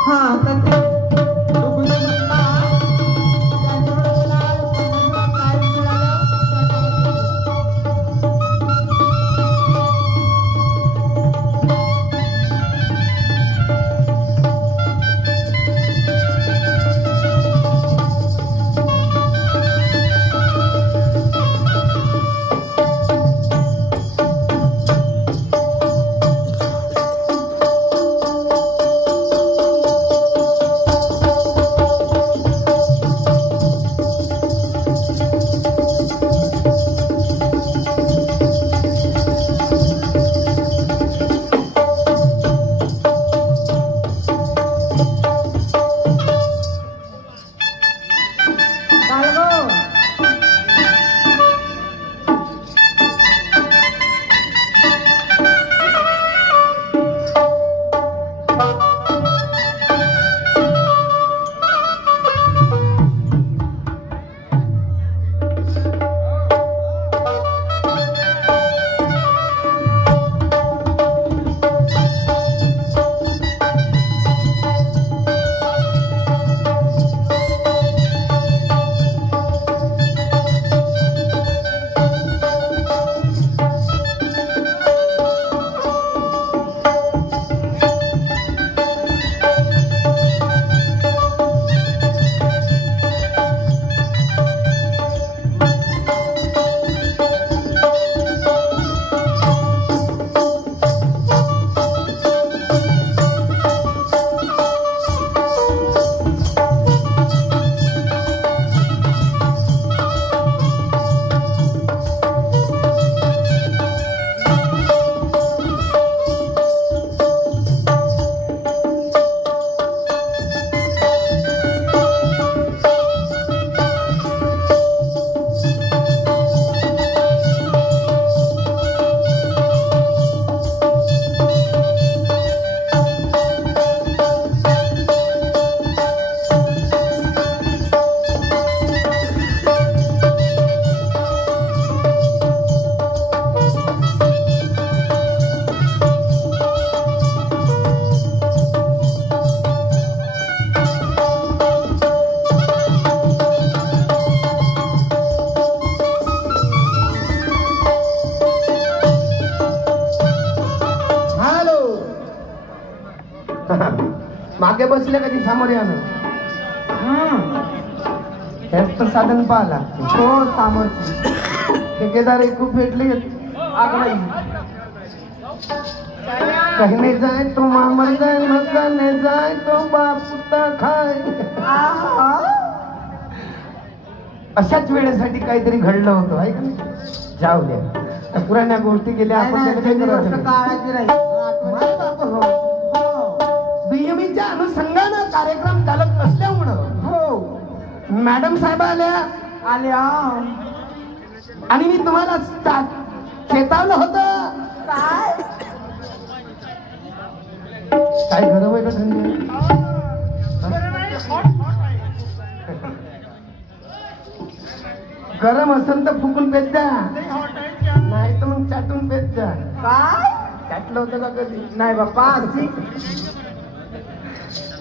हा तसे मागे बसले कधी समोर या ना हेच तर साधन पाहिला हो सामोरची ठेकेदार खूप भेटले कहीं नहीं जाए तो मामर जाए मक्का नहीं जाए तो बापुता खाय अशाच वेळेसाठी काहीतरी घडलं होतं आहे का नाही जाऊ द्या पुराण्या गोष्टी गेल्या आपण बीएमईच्या अनुषंगानं कार्यक्रम चालत नसल्यामुळं हो मॅडम साहेब आल्या आणि मी तुम्हाला चेतावलं होतं काय गरम आहे का थंडी गरम असेल तर फुकून पेत जा नाही तर मग चाटून पेत जा काय चाटलं होतं का कधी नाही बाप्पा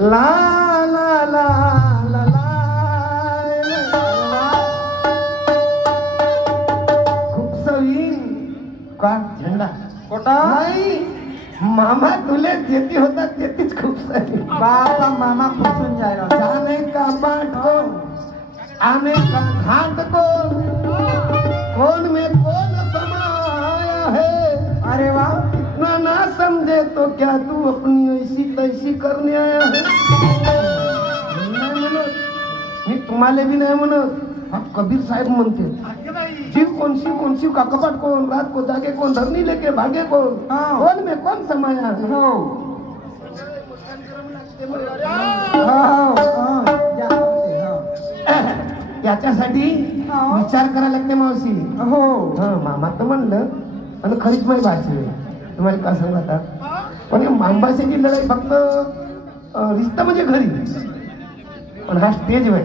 ला ला ला ला ला खूप सवीन का झेंडा कोटा नाही मामा तुले जेती होता तेतीच खूप सारी बापा मामा खुसून जायला जाने का बाट को आने का घाट को कौन में कौन समाया है अरे वाह इतना ना समझे तो क्या तू अपनी ऐसी तैसी करने आया है मी तुम्हाला भी नाही म्हणत हा कबीर साहेब म्हणते जीव कौन सी काकपाट कौन रात को जागे कौन धरनी लेके भागे कौन कौन में कौन समाया हो याच्यासाठी विचार करायला लागते मावशी हो मामा तर म्हणलं आणि खरीच माही भाषी आहे तुम्हाला काय सांगतात पण मामभाषेची लढाई फक्त रिश्ता म्हणजे घरी पण हा स्टेज वर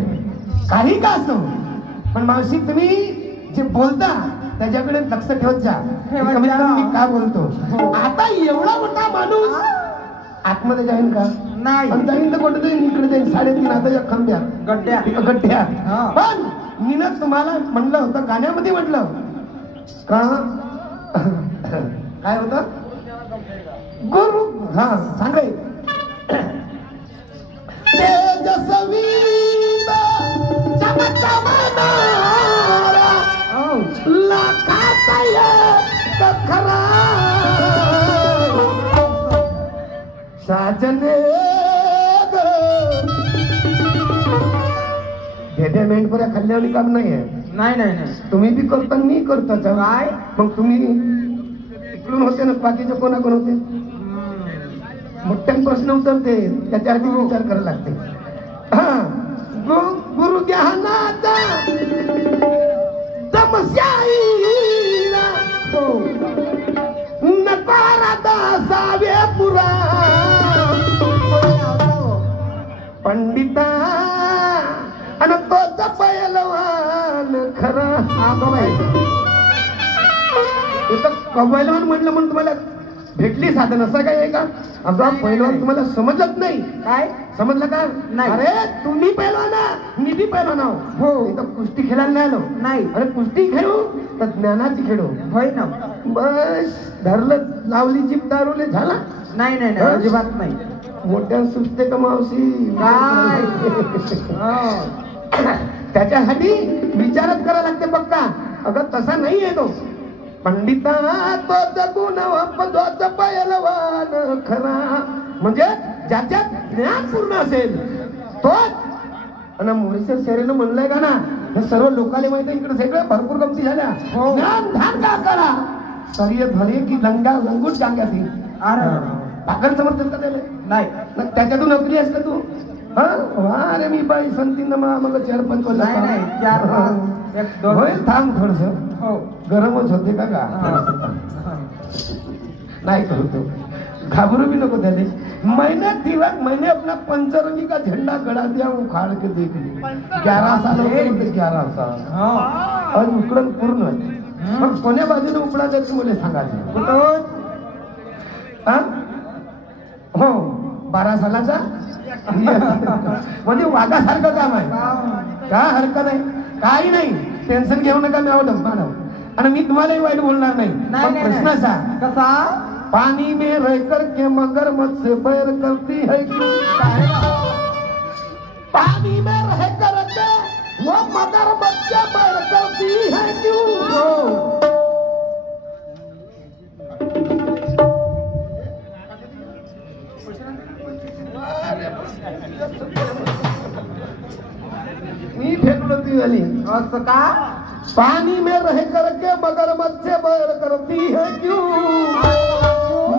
काही का असो पण मावशी तुम्ही जे बोलता त्याच्याकडे लक्ष ठेवत जा कमीत कमी मी का बोलतो आता एवढा मोठा माणूस आतमध्ये जाईन का नाही. आणि जाईन तर कुठे जाईन इकडे जाईन 3.5 हाताच्या खांब्या गड्ड्या. पण मी ना तुम्हाला म्हणलं होतं गाण्यामध्ये म्हटलं का काय होतं गुरु हा सांगाय तेजस्वीत चमचमणारा लाखाचा एक खरा साजने भेट्या मेंढपुऱ्या खाल्ल्यावर काम नाही आहे. नाही तुम्ही बी करता मी करता काय मग तुम्ही इकडून होते ना बाकीचे कोणाकोण होते मोठ्या प्रश्न उतरते त्याच्या आधी विचार करायला लागते. हा गुरु ज्ञानाचा तमस्याईला नकारात असावे पुरा पंडिता आणि तोच पैलवान खरा. पैलवान म्हटलं म्हणून तुम्हाला भेटली साधन असं काय आहे का? आता पैलवान तुम्हाला समजत नाही. काय समजलं का? नाही. अरे तुम्ही पैलवान मी बी पैलवान आहो. इथं कुस्ती खेळायला नाही आलो. नाही. अरे कुस्ती खेळू तर ज्ञानाची खेळू होय ना. बस धरलं लावली जीप दारूले झाला. नाही अजिबात नाही. मोठ्या सुचते का मावशी काय त्याच्यासाठी विचारच करायला लागते पक्का. अगं तसा नाही आहे तो पंडिता तोच गुण तोच पैलवान खरा म्हणजे ज्याच्यात ज्ञान पूर्ण असेल तोच. आणि मोरेश्वर शेरेनं म्हणलंय का ना हे सर्व लोकांना माहिती इकडे सगळे भरपूर गमती झाल्या. ज्ञान ध्यान का करा सर्य धरे की लंगूट टांग्यात पाकड समजतात का त्याला? नाही. त्याच्यातून नोकरी असतं तू अरे मी बाई संतीन मग 4-5 होईल. थांब थोडस गरमच होते का नाही करतो घाबरू भी नको त्याने. मैंने अपना पंचरंगी का झंडा गड़ा दिया उखाड़ के देख ली. 11 साल होते 11 साल और उकडण पूर्ण. मग कोण्या बाजूने उकडा द्यायचं मला सांगायचं. हो 12 सालाचा म्हणजे वाघासारखं काम आहे. काय हरकत आहे काही नाही. टेन्शन घेऊ नका मॅडम. आणि मी तुम्हालाही वाईट बोलणार नाही. प्रश्न असा कसा पानी में रह करके मगरमच्छ से बैर करती है पानी में रह करके वो मगरमच्छ से बैर करती है क्यों? मी फेकलो ती वाली असं का पानी में रह करके मगरमच्छ से बैर करती है क्यों?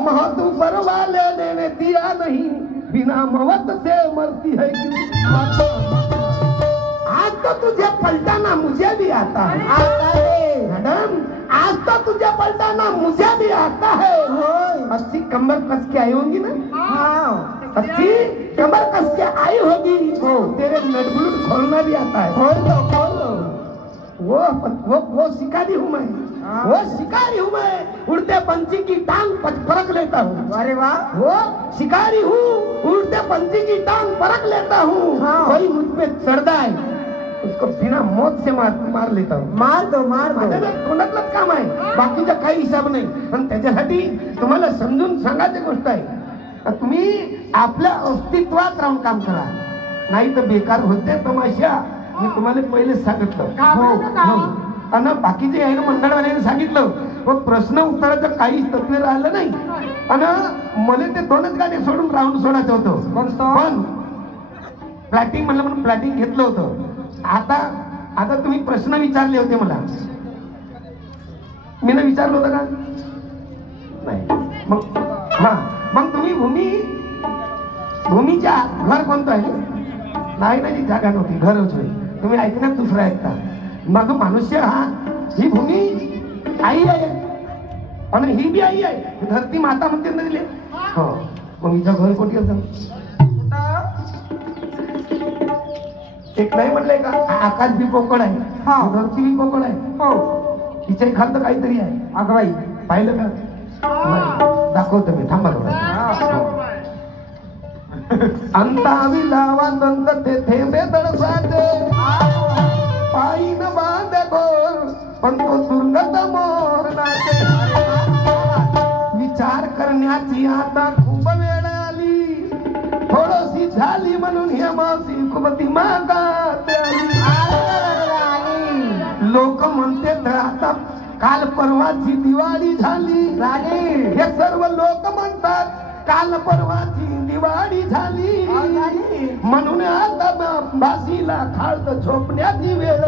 महतू पर वाले ने दिया नहीं बिना मौत से मरती है क्यों? आज तो तुझे पलटाना मुझे भी आता है मैडम. आज तो तुझे पलटाना मुझे भी आता है. अच्छी कमर कस के आई होगी ना. अच्छी कमर कस के आई होगी. तेरे नटबुट खोलना भी आता है. खोल दो. वो शिकारी हूँ मैं. वो शिकारी हूँ मैं. उड़ते पंछी की टांग परख लेता हूँ. अरे वाह. वो शिकारी हूँ उड़ते पंछी की टांग परख लेता हूँ. कोई मुझ पे चढ़ता है उसको बिना मौत से मार लेता हूँ. मार दो कोणातलंच काम आहे. बाकीचा काही हिसाब नाही. पण त्याच्यासाठी तुम्हाला समजून सांगायची गोष्ट आहे तुम्ही आपल्या अस्तित्वात राहून काम करा नाही तर बेकार होते तमाशा. मी तुम्हाला पहिलेच सांगितलं. आणि बाकीचे आहे ना मंडळवाल्याने सांगितलं व प्रश्न उत्तराचं काहीच तत्व राहिलं नाही. आणि मला ते 2च गाणे सोडून राऊंड सोडायचं होतं. पण प्लॅटिंग म्हणलं म्हणून प्लॅटिंग घेतलं होतं. आता तुम्ही प्रश्न विचारले होते मला. मी नाही विचारलं होतं का? नाही. मग तुम्ही भूमीच्या घर कोणतं आहे? नाही जागा नव्हती घरच होईल. तुम्ही ऐकणार दुसरं ऐकता. मग मनुष्य ही भूमी आई आहे आणि ही बी आई आहे. धरती माता म्हणते ना दिले. हो मग हिचं घर कोणती होतं? एक नाही म्हणलंय का आकाश बी पोकळ आहे धरती बी पोकळ आहे. हो हिच्या खालतं काहीतरी आहे. अगं बाई पाहिलं का? दाखवतो मी थांबा. अंतावी लावा नंद ते थेंबे दळसाचे पायी न बांधे गोर पण तो दुर्गत मोर नाचे विचार करण्याची आता खूप वेळ आली थोडीशी झाली म्हणून हे मावशी खूप दिमागात आली लोक म्हणते तर आता काल परवाची दिवाळी झाली हे सर्व लोक म्हणतात काल परवाची दिवाळी झाली म्हणून आता भासीला खाळत झोपण्याची वेळ